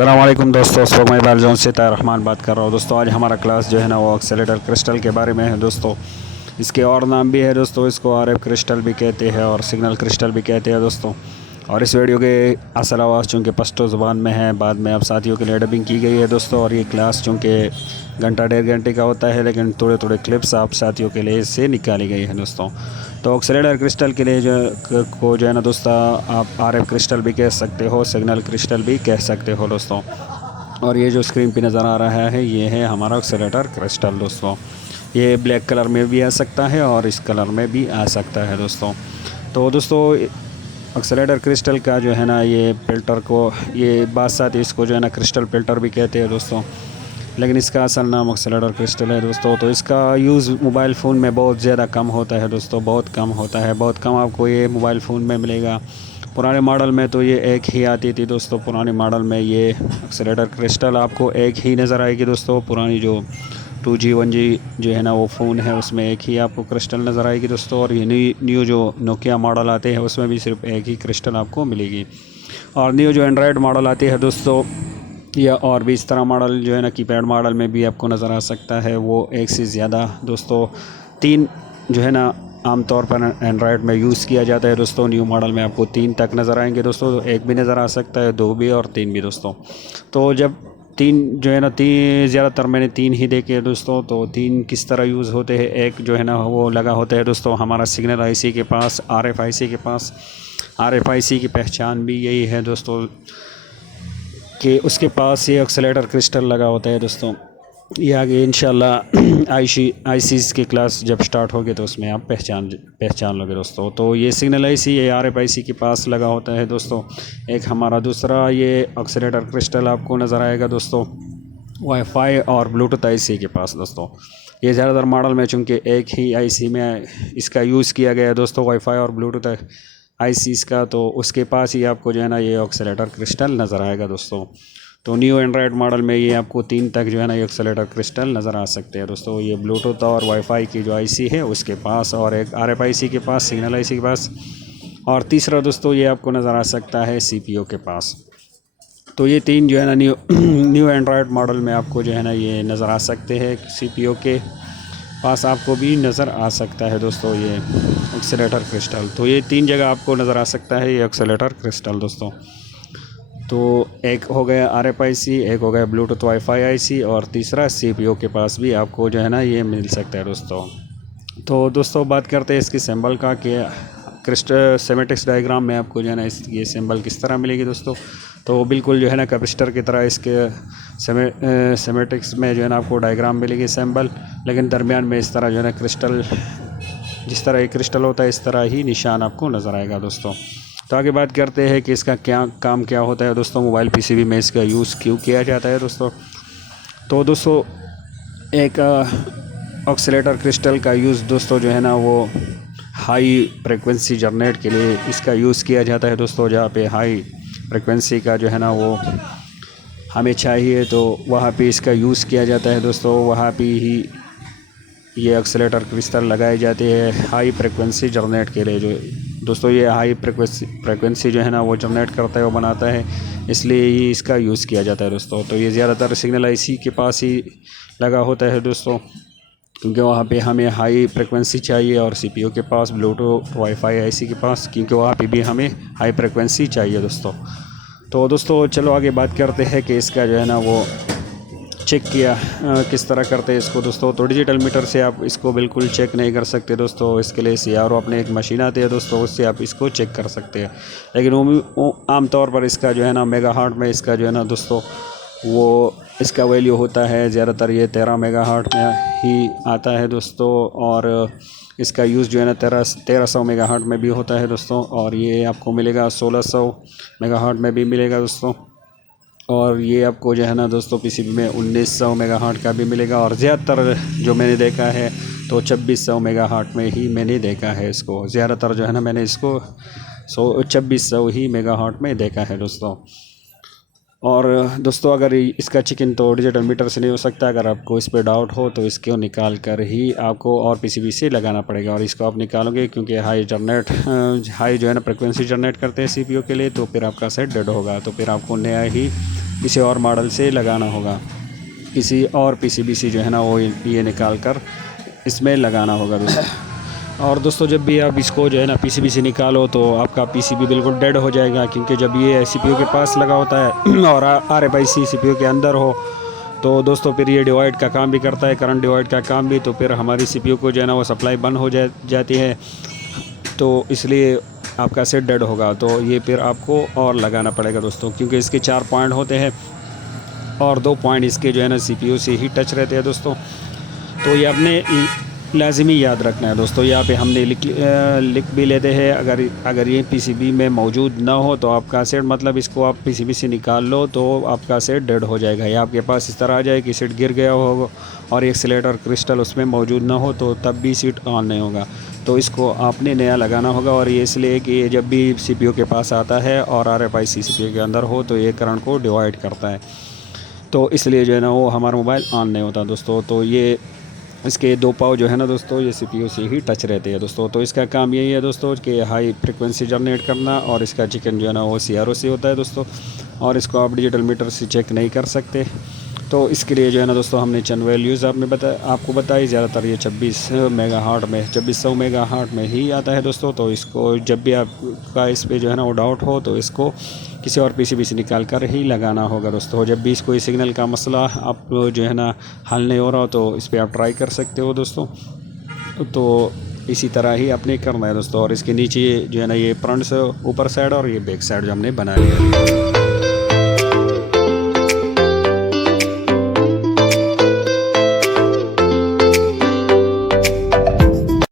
अस्सलाम वालेकुम दोस्तों, मैं बाल जोन से रहमान बात कर रहा हूँ। दोस्तों आज हमारा क्लास जो है ना वो एक्सेलेटर क्रिस्टल के बारे में है। दोस्तों इसके और नाम भी है दोस्तों, इसको आरएफ क्रिस्टल भी कहते हैं और सिग्नल क्रिस्टल भी कहते हैं दोस्तों। और इस वीडियो के असल आवाज़ चूँकि पश्तो ज़ुबान में है, बाद में अब साथियों के लिए डबिंग की गई है दोस्तों। और ये क्लास चूँकि घंटा डेढ़ घंटे का होता है, लेकिन थोड़े थोड़े क्लिप्स आप साथियों के लिए इससे निकाली गई है दोस्तों। तो ऑक्सीडाइजर क्रिस्टल के लिए जो है ना दोस्तों, आप आरएफ क्रिस्टल भी कह सकते हो, सिग्नल क्रिस्टल भी कह सकते हो दोस्तों। और ये जो स्क्रीन पे नज़र आ रहा है ये है हमारा ऑक्सीडाइजर क्रिस्टल दोस्तों। ये ब्लैक कलर में भी आ सकता है और इस कलर में भी आ सकता है दोस्तों। तो दोस्तों ऑक्सीडाइजर क्रिस्टल का जो है ना ये फिल्टर को, ये बात साथ इसको जो है ना क्रिस्टल फिल्टर भी कहते हैं दोस्तों, लेकिन इसका असल नाम ऑक्सीडाइजर क्रिस्टल है दोस्तों। तो इसका यूज़ मोबाइल फ़ोन में बहुत ज़्यादा कम होता है दोस्तों, बहुत कम होता है, बहुत कम आपको ये मोबाइल फ़ोन में मिलेगा। पुराने मॉडल में तो ये एक ही आती थी दोस्तों, पुराने मॉडल में ये ऑक्सीडाइजर क्रिस्टल आपको एक ही नज़र आएगी दोस्तों। पुरानी जो 2G 1G जो है ना वो फ़ोन है उसमें एक ही आपको क्रिस्टल नज़र आएगी दोस्तों। और ये न्यू जो नोकिया मॉडल आते हैं उसमें भी सिर्फ एक ही क्रिस्टल आपको मिलेगी। और न्यू जो एंड्रॉयड मॉडल आती है दोस्तों, या और भी इस तरह मॉडल जो है ना कीपैड मॉडल में भी आपको नज़र आ सकता है, वो एक से ज़्यादा दोस्तों 3 जो है ना आमतौर पर एंड्रॉयड में यूज़ किया जाता है दोस्तों। न्यू मॉडल में आपको 3 तक नज़र आएंगे दोस्तों, एक भी नज़र आ सकता है, 2 भी और 3 भी दोस्तों। तो जब 3 जो है ना ज़्यादातर मैंने 3 ही देखे हैं दोस्तों। तो 3 किस तरह यूज़ होते हैं, एक जो है ना वो लगा होता है दोस्तों हमारा सिग्नल आईसी के पास, RFIC के पास। RFIC की पहचान भी यही है दोस्तों कि उसके पास ये ऑक्सीडाइजर क्रिस्टल लगा होता है दोस्तों। ये आगे इंशाल्लाह आईसीज़ की क्लास जब स्टार्ट होगी तो उसमें आप पहचान लोगे दोस्तों। तो ये सिग्नल आईसी ये RFIC के पास लगा होता है दोस्तों। एक हमारा दूसरा ये ऑक्सीडाइजर क्रिस्टल आपको नज़र आएगा दोस्तों वाईफाई और ब्लूटूथ आईसी के पास दोस्तों। ये ज़्यादातर मॉडल में चूँकि एक ही आईसी में इसका यूज़ किया गया है दोस्तों, वाईफाई और ब्लूटूथ आईसीज़ का, तो उसके पास ही आपको जो है ना ये ऑक्सीडाइजर क्रिस्टल नज़र आएगा दोस्तों। तो न्यू एंड्रॉयड मॉडल में ये आपको 3 तक जो है ना ये ऑक्सीडाइजर क्रिस्टल नज़र आ सकते हैं दोस्तों। ये ब्लूटूथ और वाईफाई की जो आईसी है उसके पास, और एक RFIC के पास, सिग्नल आईसी के पास, और तीसरा दोस्तों ये आपको नज़र आ सकता है CPU के पास। तो ये 3 जो है ना न्यू एंड्रॉयड मॉडल में आपको जो है ना ये नज़र आ सकते हैं। CPU के पास आपको भी नज़र आ सकता है दोस्तों ये ऑक्सीडाइजर क्रिस्टल। तो ये 3 जगह आपको नज़र आ सकता है ये ऑक्सीडाइजर क्रिस्टल दोस्तों। तो एक हो गया RFIC, एक हो गया ब्लूटूथ वाईफाई आईसी, और तीसरा CPU के पास भी आपको जो है ना ये मिल सकता है दोस्तों। तो दोस्तों बात करते हैं इसकी सिंबल का कि क्रिस्टल सेमेटिक्स डायग्राम में आपको जो है ना ये सिंबल किस तरह मिलेगी दोस्तों। तो बिल्कुल जो है ना कैपेसिटर की तरह इसके सेमेटिक्स में जो है ना आपको डायग्राम मिलेगी सिंबल, लेकिन दरमियान में इस तरह जो है ना क्रिस्टल, जिस तरह एक क्रिस्टल होता है इस तरह ही निशान आपको नज़र आएगा दोस्तों। तो आगे बात करते हैं कि इसका क्या होता है दोस्तों, मोबाइल PCB में इसका यूज़ क्यों किया जाता है दोस्तों। तो दोस्तों एक ऑक्सीडाइजर क्रिस्टल का यूज़ दोस्तों जो है ना वो हाई फ्रिक्वेंसी जनरेट के लिए इसका यूज़ किया जाता है दोस्तों। जहाँ पे हाई फ्रिक्वेंसी का जो है ना वो हमें चाहिए तो वहाँ पे इसका यूज़ किया जाता है दोस्तों। वहाँ पे ही ये ऑक्सीडाइजर क्रिस्टल लगाए जाते हैं हाई फ्रिक्वेंसी जनरेट के लिए। जो दोस्तों ये हाई फ्रिक्वेंसी जो है ना वो जनरेट करता है, वो बनाता है, इसलिए ही इसका यूज़ किया जाता है दोस्तों। तो ये ज़्यादातर सिग्नल आईसी के पास ही लगा होता है दोस्तों, क्योंकि वहाँ पे हमें हाई फ्रिक्वेंसी चाहिए, और CPU के पास, ब्लूटूथ वाईफाई आईसी के पास, क्योंकि वहाँ पे भी हमें हाई फ्रिक्वेंसी चाहिए दोस्तों। तो दोस्तों चलो आगे बात करते हैं कि इसका जो है ना वो चेक किया किस तरह करते हैं इसको दोस्तों। तो डिजिटल मीटर से आप इसको बिल्कुल चेक नहीं कर सकते दोस्तों। इसके लिए CRO अपने एक मशीन आती है दोस्तों, उससे आप इसको चेक कर सकते हैं। लेकिन वो आमतौर पर इसका जो है ना मेगाहर्ट्ज़ में इसका जो है ना दोस्तों वो इसका वैल्यू होता है ज़्यादातर ये 13 मेगाहर्ट्ज़ में ही आता है दोस्तों। और इसका यूज़ जो है ना 1300 मेगाहर्ट्ज़ में भी होता है दोस्तों, और ये आपको मिलेगा 1600 मेगाहर्ट्ज़ में भी मिलेगा दोस्तों। और ये आपको जो है ना दोस्तों PCB में 1900 मेगाहर्ट्ज़ का भी मिलेगा, और ज़्यादातर जो मैंने देखा है तो 2600 मेगाहर्ट्ज़ में ही मैंने देखा है इसको। ज़्यादातर जो है ना मैंने इसको 2600 ही मेगाहर्ट्ज़ में देखा है दोस्तों। और दोस्तों अगर इसका चेकिंग तो डिजिटल मीटर से नहीं हो सकता। अगर आपको इस पर डाउट हो तो इसको निकाल कर ही आपको और PCB से लगाना पड़ेगा, और इसको आप निकालोगे क्योंकि हाई जो है ना फ्रिक्वेंसी जनरेट करते हैं CPU के लिए, तो फिर आपका सेट डेड होगा, तो फिर आपको नया ही किसी और मॉडल से लगाना होगा, किसी और पीसीबी से जो है ना वो ये निकाल कर इसमें लगाना होगा दोस्तों। और दोस्तों जब भी आप इसको जो है ना पीसीबी से निकालो तो आपका पीसीबी बिल्कुल डेड हो जाएगा, क्योंकि जब ये सीपीयू के पास लगा होता है और RFIC सीपीयू के अंदर हो तो दोस्तों फिर ये डिवाइड का काम भी करता है, करंट डिवाइड का काम भी। तो फिर हमारी सीपीयू को जो है ना वो सप्लाई बंद हो जाती है, तो इसलिए आपका सेट डेड होगा। तो ये फिर आपको और लगाना पड़ेगा दोस्तों, क्योंकि इसके 4 पॉइंट होते हैं और 2 पॉइंट इसके जो है ना सीपीयू से ही टच रहते हैं दोस्तों। तो ये आपने लाज़मी याद रखना है दोस्तों। यहाँ पे हमने लिख भी लेते हैं, अगर ये पीसीबी में मौजूद ना हो तो आपका सेट, मतलब इसको आप पीसीबी से निकाल लो तो आपका सेट डेड हो जाएगा। या आपके पास इस तरह आ जाए कि सेट गिर गया हो और एक्सीलेटर क्रिस्टल उसमें मौजूद ना हो तो तब भी सेट ऑन नहीं होगा। तो इसको आपने नया लगाना होगा, और ये इसलिए कि जब भी सीपीयू के पास आता है और RFIC सीपीयू के अंदर हो तो ये करंट को डिवाइड करता है, तो इसलिए जो है ना वो हमारा मोबाइल ऑन नहीं होता दोस्तों। तो ये इसके 2 पाव जो है ना दोस्तों ये सीपीयू से ही टच रहते हैं दोस्तों। तो इसका काम यही है दोस्तों कि हाई फ्रिक्वेंसी जनरेट करना, और इसका चिकन जो है ना वो CRO से होता है दोस्तों, और इसको आप डिजिटल मीटर से चेक नहीं कर सकते। तो इसके लिए जो है ना दोस्तों हमने चंद वैल्यूज़ आपको बताई। ज़्यादातर ये 2600 मेगाहर्ट्ज़ में ही आता है दोस्तों। तो इसको जब भी आपका इस पर जो है ना वो डाउट हो तो इसको किसी और पीसीबी से निकाल कर ही लगाना होगा दोस्तों। जब भी कोई सिग्नल का मसला आप जो है ना हल नहीं हो रहा हो तो इस पर आप ट्राई कर सकते हो दोस्तों। तो इसी तरह ही आपने करना है दोस्तों। और इसके नीचे जो है ना ये फ्रंट से ऊपर साइड और ये बैक साइड जो हमने बना लिया है।